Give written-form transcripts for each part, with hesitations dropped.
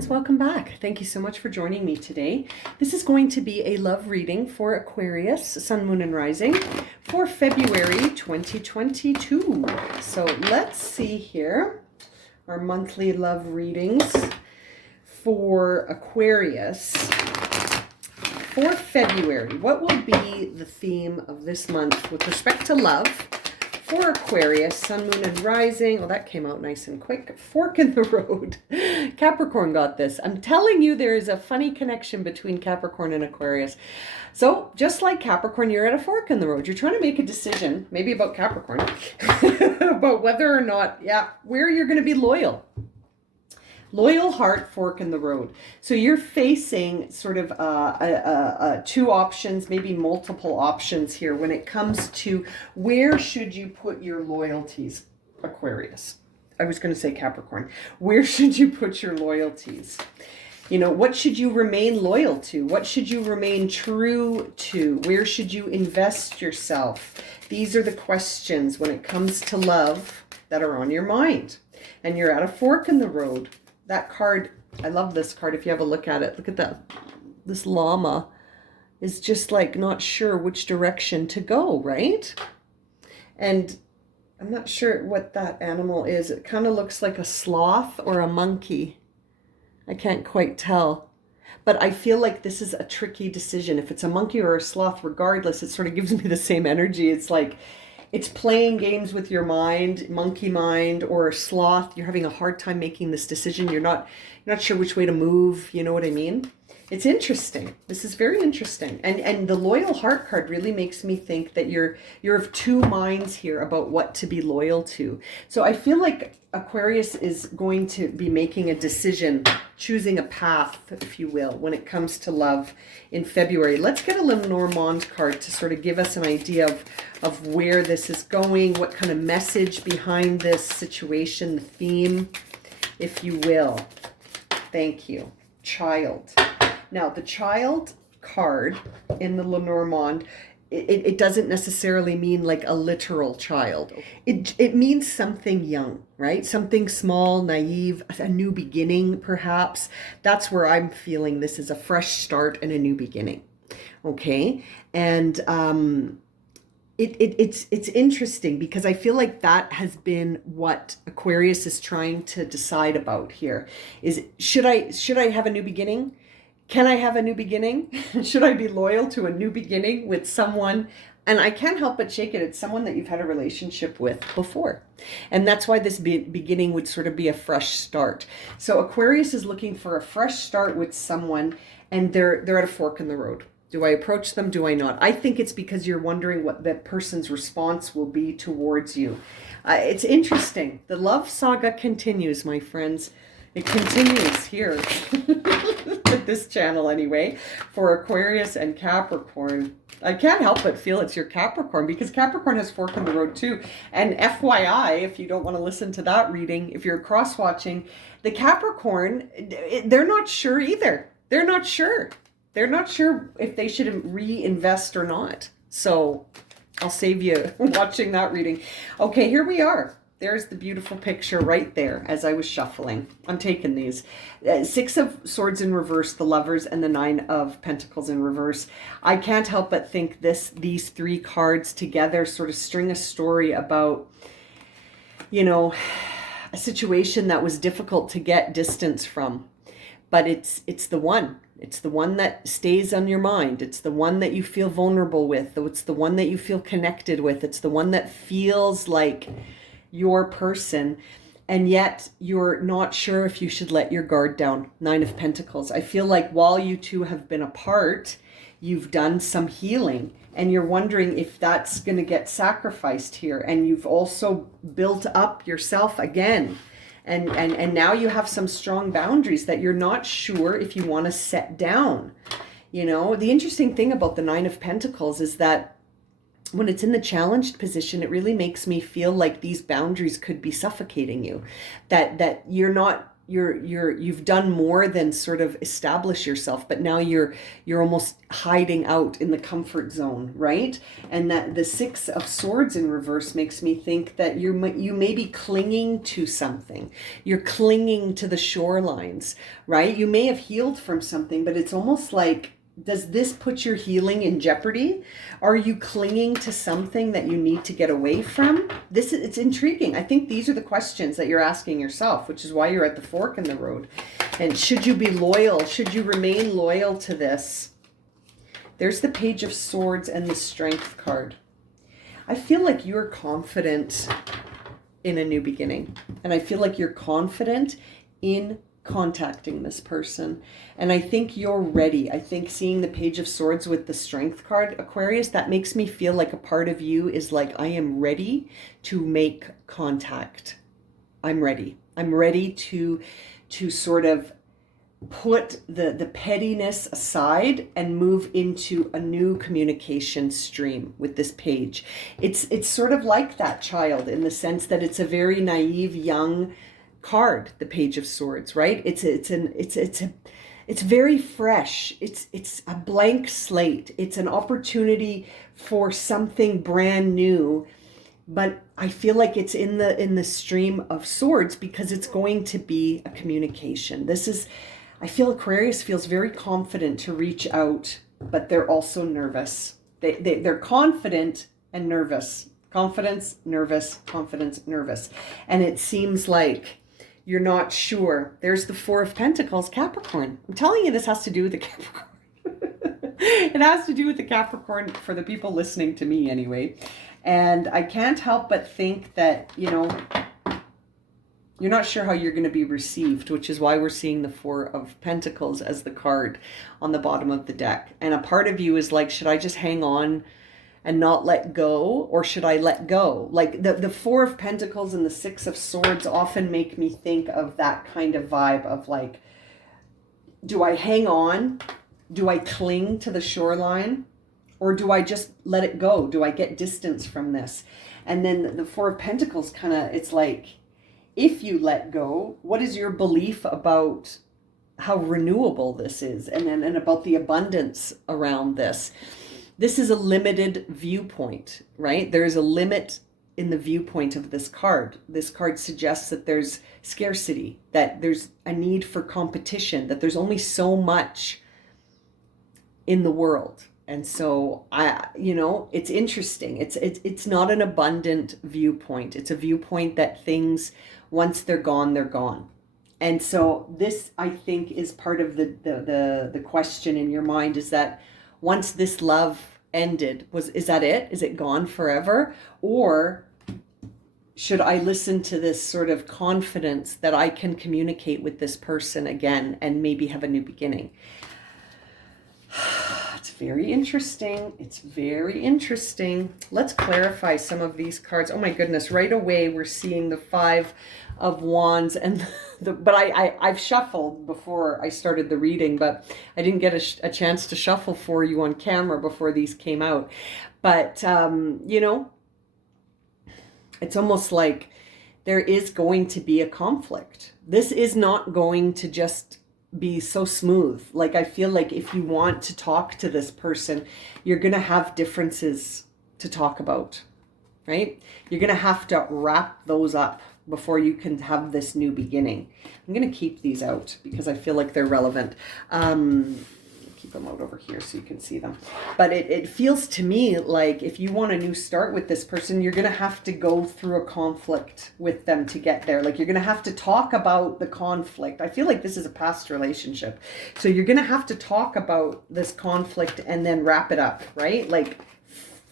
friends, welcome back. Thank you so much for joining me today. This is going to be a love reading for Aquarius, Sun, Moon, and Rising for February 2022. So let's see here, our monthly love readings for Aquarius for February. What will be the theme of this month with respect to love for Aquarius, Sun, Moon, and Rising? Oh, that came out nice and quick. Fork in the road. Capricorn got this. I'm telling you, there is a funny connection between Capricorn and Aquarius. So just like Capricorn, you're at a fork in the road. You're trying to make a decision, maybe about Capricorn, about whether or not, where you're going to be loyal. Loyal heart, fork in the road. So you're facing sort of two options, maybe multiple options here when it comes to where should you put your loyalties, Aquarius. I was going to say Capricorn. Where should you put your loyalties? You know, what should you remain loyal to? What should you remain true to? Where should you invest yourself? These are the questions when it comes to love that are on your mind. And you're at a fork in the road. That card, I love this card. If you have a look at it, look at that. This llama is just like not sure which direction to go, right? And I'm not sure what that animal is. It kind of looks like a sloth or a monkey. I can't quite tell. But I feel like this is a tricky decision. If it's a monkey or a sloth, regardless, it sort of gives me the same energy. It's like, it's playing games with your mind, monkey mind, or a sloth. You're having a hard time making this decision. You're not sure which way to move. You know what I mean? It's interesting. This is very interesting. And the loyal heart card really makes me think that you're of two minds here about what to be loyal to. So I feel like Aquarius is going to be making a decision, choosing a path, if you will, when it comes to love in February. Let's get a Lenormand card to sort of give us an idea of where this is going, what kind of message behind this situation, the theme, if you will. Thank you. Child. Now, the child card in the Lenormand, it doesn't necessarily mean like a literal child. It means something young, right? Something small, naive, a new beginning, perhaps. That's where I'm feeling this is a fresh start and a new beginning. Okay? And it's interesting because I feel like that has been what Aquarius is trying to decide about here. Is should I have a new beginning? Can I have a new beginning? Should I be loyal to a new beginning with someone? And I can't help but shake it. It's someone that you've had a relationship with before. And that's why this beginning would sort of be a fresh start. So Aquarius is looking for a fresh start with someone, and they're at a fork in the road. Do I approach them? Do I not? I think it's because you're wondering what that person's response will be towards you. It's interesting. The love saga continues, my friends. It continues here. With this channel anyway, for Aquarius and Capricorn. I can't help but feel it's your Capricorn because Capricorn has fork in the road too. And FYI, if you don't want to listen to that reading, if you're cross-watching, the Capricorn, they're not sure either. They're not sure. They're not sure if they should reinvest or not. So I'll save you watching that reading. Okay, here we are. There's the beautiful picture right there as I was shuffling. I'm taking these. Six of Swords in reverse, the Lovers, and the Nine of Pentacles in reverse. I can't help but think these three cards together sort of string a story about, you know, a situation that was difficult to get distance from. But it's the one. It's the one that stays on your mind. It's the one that you feel vulnerable with. It's the one that you feel connected with. It's the one that feels like your person, and yet you're not sure if you should let your guard down. Nine of Pentacles. I feel like while you two have been apart, you've done some healing, and you're wondering if that's going to get sacrificed here. And you've also built up yourself again. And now you have some strong boundaries that you're not sure if you want to set down. You know, the interesting thing about the Nine of Pentacles is that when it's in the challenged position, it really makes me feel like these boundaries could be suffocating you, that you're not you've done more than sort of establish yourself, but now you're almost hiding out in the comfort zone, right? And that the Six of Swords in reverse makes me think that you may be clinging to something. You're clinging to the shorelines, right? You may have healed from something, but it's almost like, does this put your healing in jeopardy? Are you clinging to something that you need to get away from? It's intriguing. I think these are the questions that you're asking yourself, which is why you're at the fork in the road. And should you be loyal? Should you remain loyal to this? There's the Page of Swords and the Strength card. I feel like you're confident in a new beginning. And I feel like you're confident in contacting this person, and I think you're ready. I think seeing the Page of Swords with the Strength card, Aquarius, that makes me feel like a part of you is like, I am ready to make contact. I'm ready to sort of put the pettiness aside and move into a new communication stream with this page. It's sort of like that child in the sense that it's a very naive young card, the Page of Swords, right? It's very fresh. It's a blank slate. It's an opportunity for something brand new, but I feel like it's in the stream of swords because it's going to be a communication. I feel Aquarius feels very confident to reach out, but they're also nervous. They're confident and nervous. Confidence, nervous, confidence, nervous. And it seems like you're not sure. There's the Four of Pentacles, Capricorn. I'm telling you, this has to do with the Capricorn. It has to do with the Capricorn for the people listening to me anyway. And I can't help but think that, you're not sure how you're going to be received, which is why we're seeing the Four of Pentacles as the card on the bottom of the deck. And a part of you is like, should I just hang on and not let go, or should I let go? Like the Four of Pentacles and the Six of Swords often make me think of that kind of vibe of like, do I hang on? Do I cling to the shoreline? Or do I just let it go? Do I get distance from this? And then the Four of Pentacles kind of, it's like, if you let go, what is your belief about how renewable this is? And about the abundance around this? This is a limited viewpoint, right? There is a limit in the viewpoint of this card. This card suggests that there's scarcity, that there's a need for competition, that there's only so much in the world. And so it's interesting. It's not an abundant viewpoint. It's a viewpoint that things, once they're gone, they're gone. And so this, I think, is part of the question in your mind, is that once this love ended, is that it? Is it gone forever? Or should I listen to this sort of confidence that I can communicate with this person again and maybe have a new beginning? It's very interesting. It's very interesting. Let's clarify some of these cards. Oh my goodness, right away we're seeing the Five of Wands and but I've shuffled before I started the reading, but I didn't get a chance to shuffle for you on camera before these came out. But it's almost like there is going to be a conflict. This is not going to just be so smooth. Like, I feel like if you want to talk to this person, you're going to have differences to talk about, right? You're going to have to wrap those up before you can have this new beginning. I'm going to keep these out because I feel like they're relevant. Keep them out over here so you can see them. But it feels to me like if you want a new start with this person, you're going to have to go through a conflict with them to get there. Like, you're going to have to talk about the conflict. I feel like this is a past relationship. So you're going to have to talk about this conflict and then wrap it up, right? Like,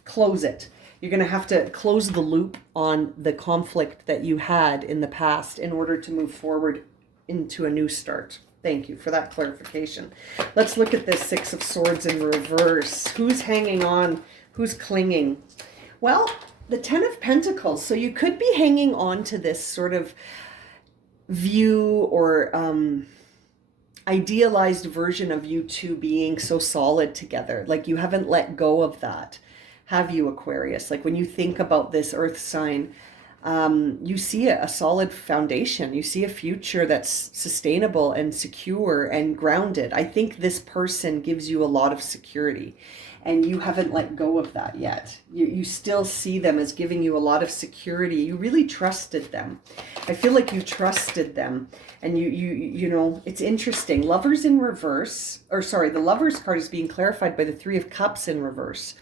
close it. You're going to have to close the loop on the conflict that you had in the past in order to move forward into a new start. Thank you for that clarification. Let's look at this Six of Swords in reverse. Who's hanging on? Who's clinging? Well, the Ten of Pentacles. So you could be hanging on to this sort of view or idealized version of you two being so solid together. Like, you haven't let go of that. Have you, Aquarius? Like, when you think about this earth sign, You see a solid foundation. You see a future that's sustainable and secure and grounded. I think this person gives you a lot of security, and you haven't let go of that yet. You still see them as giving you a lot of security. You really trusted them. I feel like you trusted them, and you know, it's interesting. Lovers in reverse, or sorry, the Lovers card is being clarified by the Three of Cups in reverse.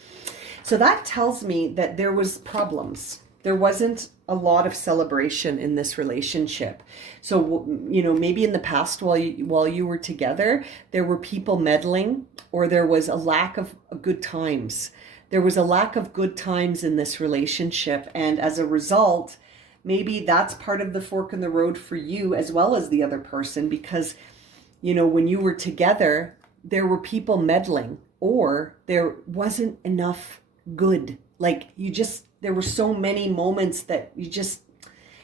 So that tells me that there was problems. There wasn't a lot of celebration in this relationship. So, you know, maybe in the past while you were together, there were people meddling, or there was a lack of good times. There was a lack of good times in this relationship. And as a result, maybe that's part of the fork in the road for you as well as the other person, because, you know, when you were together, there were people meddling, or there wasn't enough good. Like there were so many moments that it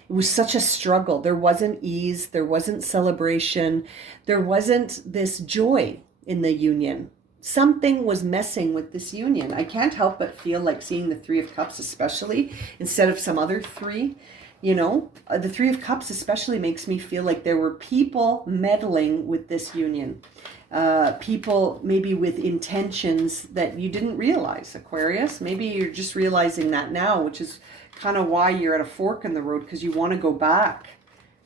was such a struggle. There wasn't ease, there wasn't celebration, there wasn't this joy in the union. Something was messing with this union. I can't help but feel like seeing the Three of Cups especially instead of some other three. You know, the Three of Cups especially makes me feel like there were people meddling with this union. People maybe with intentions that you didn't realize, Aquarius. Maybe you're just realizing that now, which is kind of why you're at a fork in the road, because you want to go back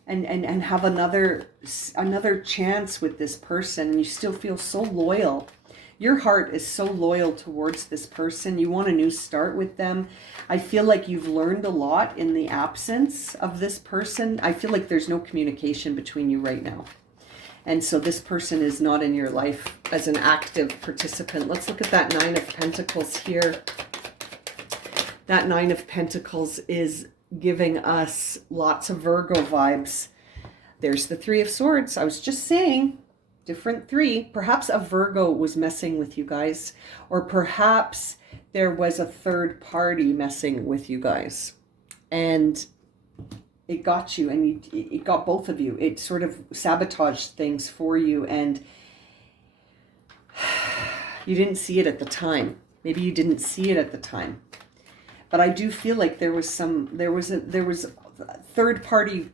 and have another chance with this person, and you still feel so loyal. Your heart is so loyal towards this person. You want a new start with them. I feel like you've learned a lot in the absence of this person. I feel like there's no communication between you right now. And so this person is not in your life as an active participant. Let's look at that Nine of Pentacles here. That Nine of Pentacles is giving us lots of Virgo vibes. There's the Three of Swords. I was just saying, different three. Perhaps a Virgo was messing with you guys, or perhaps there was a third party messing with you guys, and it got you, and it got both of you. It sort of sabotaged things for you, and you didn't see it at the time. Maybe you didn't see it at the time, but I do feel like there was third party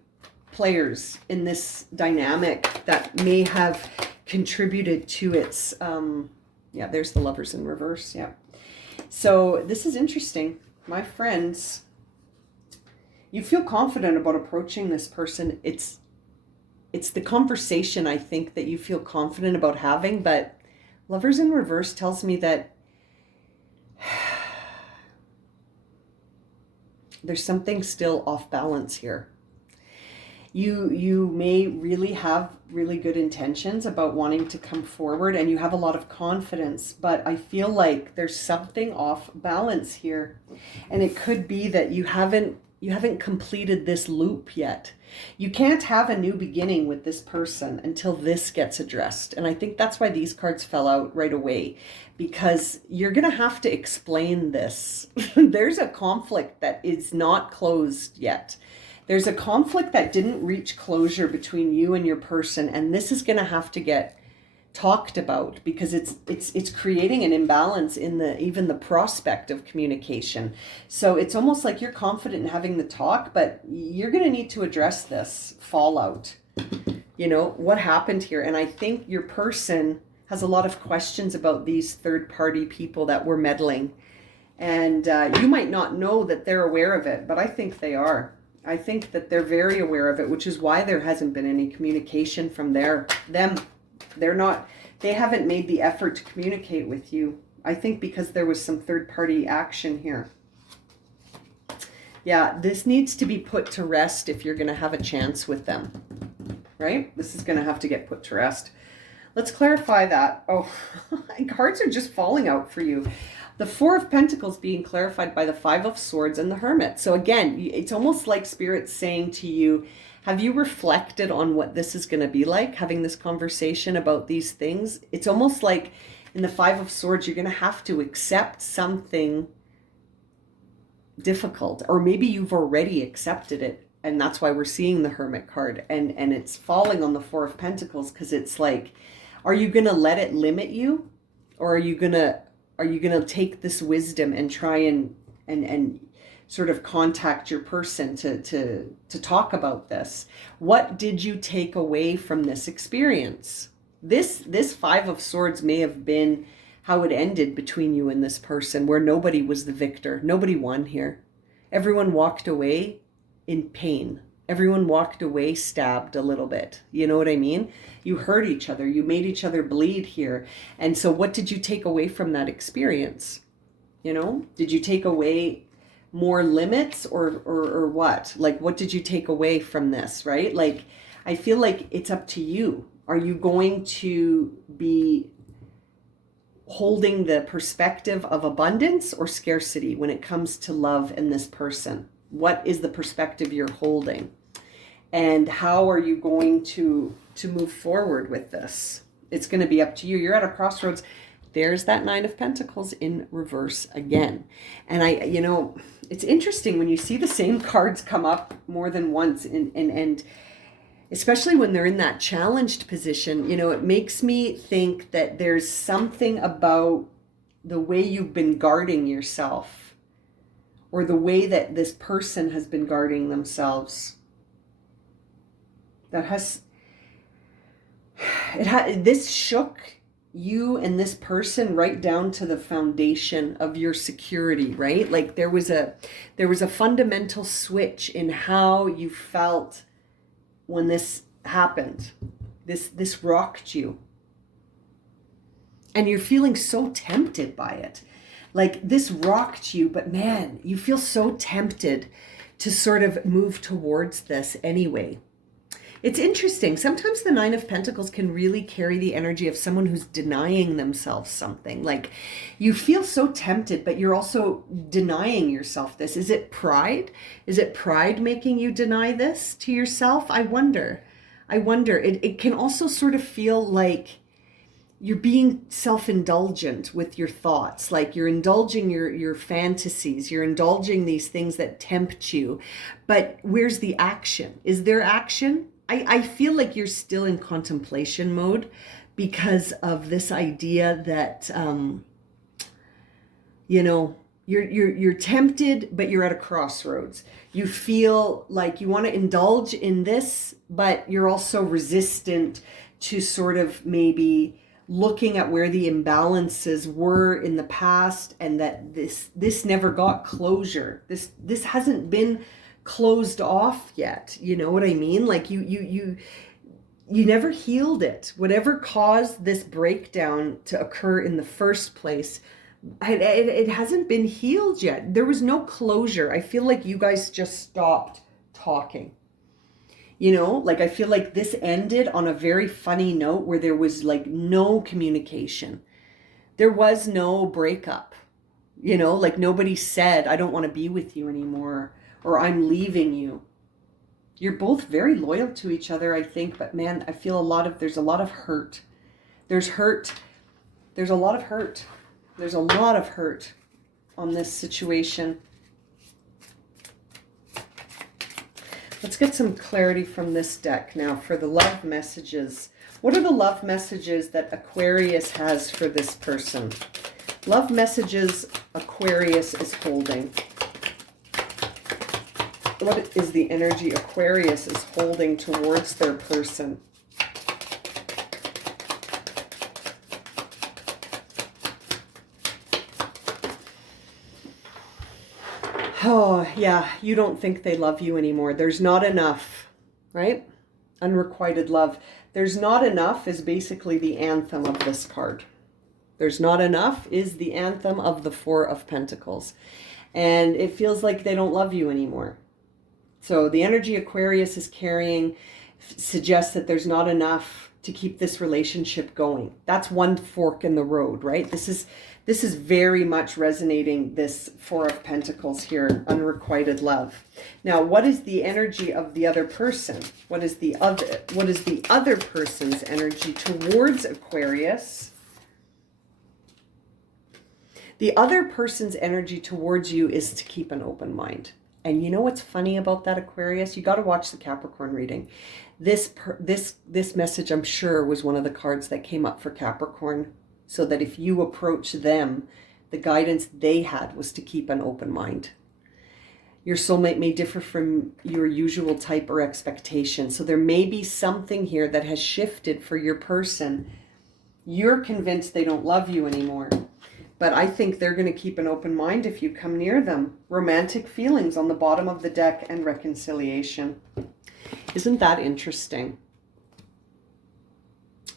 players in this dynamic that may have contributed to its yeah, there's the Lovers in reverse. Yeah, so this is interesting, my friends. You feel confident about approaching this person. It's the conversation, I think, that you feel confident about having, but Lovers in reverse tells me that there's something still off balance here. You may really have really good intentions about wanting to come forward, and you have a lot of confidence, but I feel like there's something off balance here. And it could be that you haven't completed this loop yet. You can't have a new beginning with this person until this gets addressed. And I think that's why these cards fell out right away, because you're going to have to explain this. There's a conflict that is not closed yet. There's a conflict that didn't reach closure between you and your person, and this is going to have to get talked about, because it's creating an imbalance in even the prospect of communication. So it's almost like you're confident in having the talk, but you're going to need to address this fallout. You know, what happened here? And I think your person has a lot of questions about these third-party people that were meddling, and you might not know that they're aware of it, but I think they are. I think that they're very aware of it, which is why there hasn't been any communication from them. They haven't made the effort to communicate with you. I think because there was some third-party action here. Yeah, this needs to be put to rest if you're going to have a chance with them, right? This is going to have to get put to rest. Let's clarify that. Oh, cards are just falling out for you. The Four of Pentacles being clarified by the Five of Swords and the Hermit. So again, it's almost like Spirit's saying to you, have you reflected on what this is going to be like, having this conversation about these things? It's almost like in the Five of Swords, you're going to have to accept something difficult, or maybe you've already accepted it. And that's why we're seeing the Hermit card, and it's falling on the Four of Pentacles, because it's like, are you going to let it limit you? Or are you going to take this wisdom and try and sort of contact your person to talk about this. What did you take away from this experience? This Five of Swords may have been how it ended between you and this person, where nobody was the victor. Nobody won here. Everyone walked away in pain. Everyone walked away stabbed a little bit. You know what I mean? You hurt each other. You made each other bleed here. And so what did you take away from that experience? You know, did you take away more limits or what? Like, what did you take away from this, right? Like, I feel like it's up to you. Are you going to be holding the perspective of abundance or scarcity when it comes to love and this person? What is the perspective you're holding? And how are you going to move forward with this? It's going to be up to you. You're at a crossroads. There's that Nine of Pentacles in reverse again. And you know, it's interesting when you see the same cards come up more than once, and especially when they're in that challenged position, you know, it makes me think that there's something about the way you've been guarding yourself, or the way that this person has been guarding themselves, that this shook you and this person right down to the foundation of your security, right? Like there was a fundamental switch in how you felt when this happened. This rocked you. And you're feeling so tempted by it. Like this rocked you, but man, you feel so tempted to sort of move towards this anyway. It's interesting. Sometimes the Nine of Pentacles can really carry the energy of someone who's denying themselves something. Like you feel so tempted, but you're also denying yourself this. Is it pride? Is it pride making you deny this to yourself? I wonder. It can also sort of feel like you're being self-indulgent with your thoughts. Like you're indulging your fantasies. You're indulging these things that tempt you. But where's the action? Is there action? I feel like you're still in contemplation mode because of this idea that, you know, you're tempted, but you're at a crossroads. You feel like you want to indulge in this, but you're also resistant to sort of maybe looking at where the imbalances were in the past, and that this never got closure. This hasn't been closed off yet. You know what I mean? Like you never healed it. Whatever caused this breakdown to occur in the first place, it hasn't been healed yet. There was no closure. I feel like you guys just stopped talking. You know, like I feel like this ended on a very funny note where there was like no communication. There was no breakup. You know, like nobody said, I don't want to be with you anymore, or I'm leaving you. You're both very loyal to each other, I think, but man, I feel there's a lot of hurt. There's hurt. There's a lot of hurt. There's a lot of hurt on this situation. Let's get some clarity from this deck now for the love messages. What are the love messages that Aquarius has for this person? Love messages Aquarius is holding. What is the energy Aquarius is holding towards their person? Oh, yeah, you don't think they love you anymore. There's not enough, right? Unrequited love. There's not enough is basically the anthem of this card. There's not enough is the anthem of the Four of Pentacles. And it feels like they don't love you anymore. So the energy Aquarius is carrying suggests that there's not enough to keep this relationship going. That's one fork in the road, right? This is very much resonating, this Four of Pentacles here, unrequited love. Now, what is the energy of the other person? What is the other person's energy towards Aquarius? The other person's energy towards you is to keep an open mind. And you know what's funny about that, Aquarius? You got to watch the Capricorn reading. This message, I'm sure, was one of the cards that came up for Capricorn, so that if you approach them, the guidance they had was to keep an open mind. Your soulmate may differ from your usual type or expectation. So there may be something here that has shifted for your person. You're convinced they don't love you anymore. But I think they're going to keep an open mind if you come near them. Romantic feelings on the bottom of the deck and reconciliation. Isn't that interesting?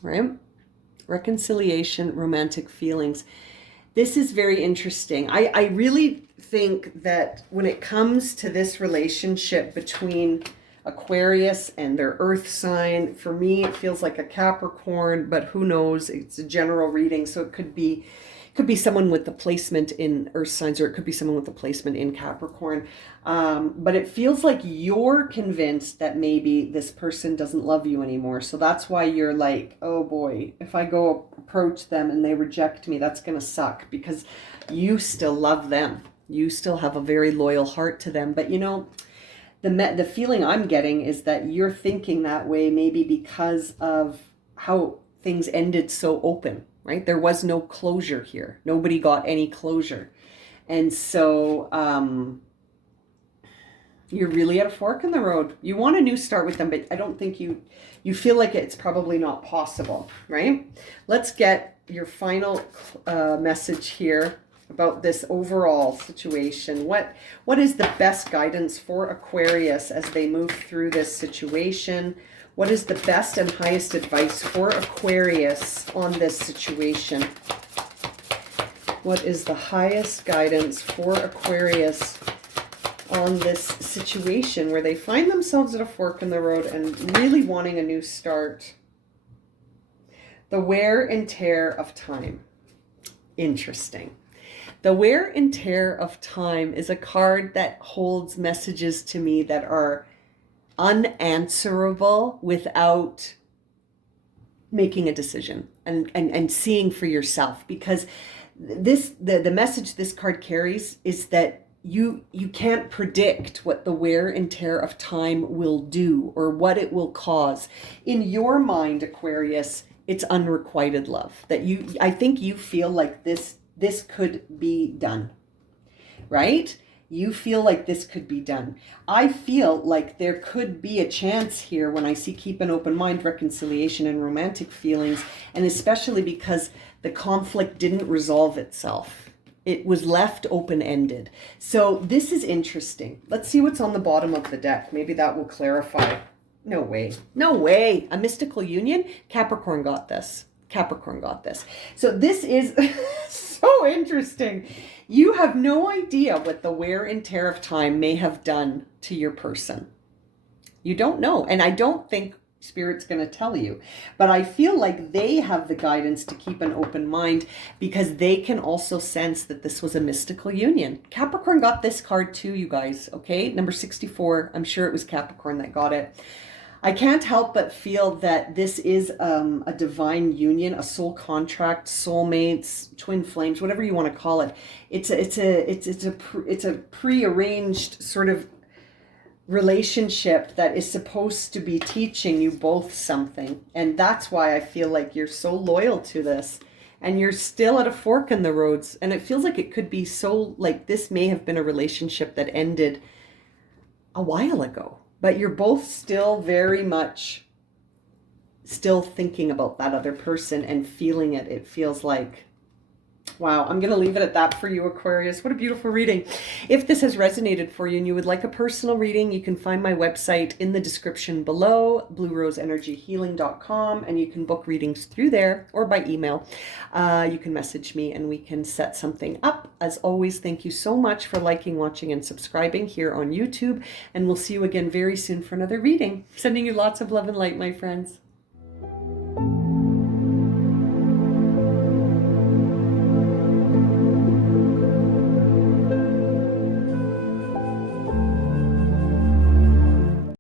Right? Reconciliation, romantic feelings. This is very interesting. I really think that when it comes to this relationship between Aquarius and their earth sign, for me it feels like a Capricorn, but who knows? It's a general reading, so it could be someone with the placement in earth signs, or it could be someone with the placement in Capricorn. But it feels like you're convinced that maybe this person doesn't love you anymore. So that's why you're like, oh boy, if I go approach them and they reject me, that's going to suck, because you still love them. You still have a very loyal heart to them. But you know, the feeling I'm getting is that you're thinking that way maybe because of how things ended so open, right? There was no closure here. Nobody got any closure. And so you're really at a fork in the road. You want a new start with them, but I don't think you feel like it's probably not possible, right? Let's get your final message here about this overall situation. What is the best guidance for Aquarius as they move through this situation? What is the best and highest advice for Aquarius on this situation? What is the highest guidance for Aquarius on this situation where they find themselves at a fork in the road and really wanting a new start? The wear and tear of time. Interesting. The wear and tear of time is a card that holds messages to me that are unanswerable without making a decision and seeing for yourself, because the message this card carries is that you can't predict what the wear and tear of time will do or what it will cause. In your mind, Aquarius, it's unrequited love. I think you feel like this could be done, right? You feel like this could be done. I feel like there could be a chance here when I see keep an open mind, reconciliation, and romantic feelings, and especially because the conflict didn't resolve itself. It was left open-ended. So this is interesting. Let's see what's on the bottom of the deck. Maybe that will clarify. No way. No way. A mystical union? Capricorn got this. Capricorn got this. So this is so interesting. You have no idea what the wear and tear of time may have done to your person. You don't know. And I don't think Spirit's going to tell you. But I feel like they have the guidance to keep an open mind because they can also sense that this was a mystical union. Capricorn got this card too, you guys. Okay? Number 64. I'm sure it was Capricorn that got it. I can't help but feel that this is a divine union, a soul contract, soulmates, twin flames, whatever you want to call it. It's a prearranged sort of relationship that is supposed to be teaching you both something, and that's why I feel like you're so loyal to this, and you're still at a fork in the roads. And it feels like it could be so like this may have been a relationship that ended a while ago. But you're both still very much still thinking about that other person and feeling it. It feels like, wow, I'm going to leave it at that for you, Aquarius. What a beautiful reading. If this has resonated for you and you would like a personal reading, you can find my website in the description below, blueroseenergyhealing.com, and you can book readings through there or by email. You can message me and we can set something up. As always, thank you so much for liking, watching, and subscribing here on YouTube, and we'll see you again very soon for another reading. Sending you lots of love and light, my friends.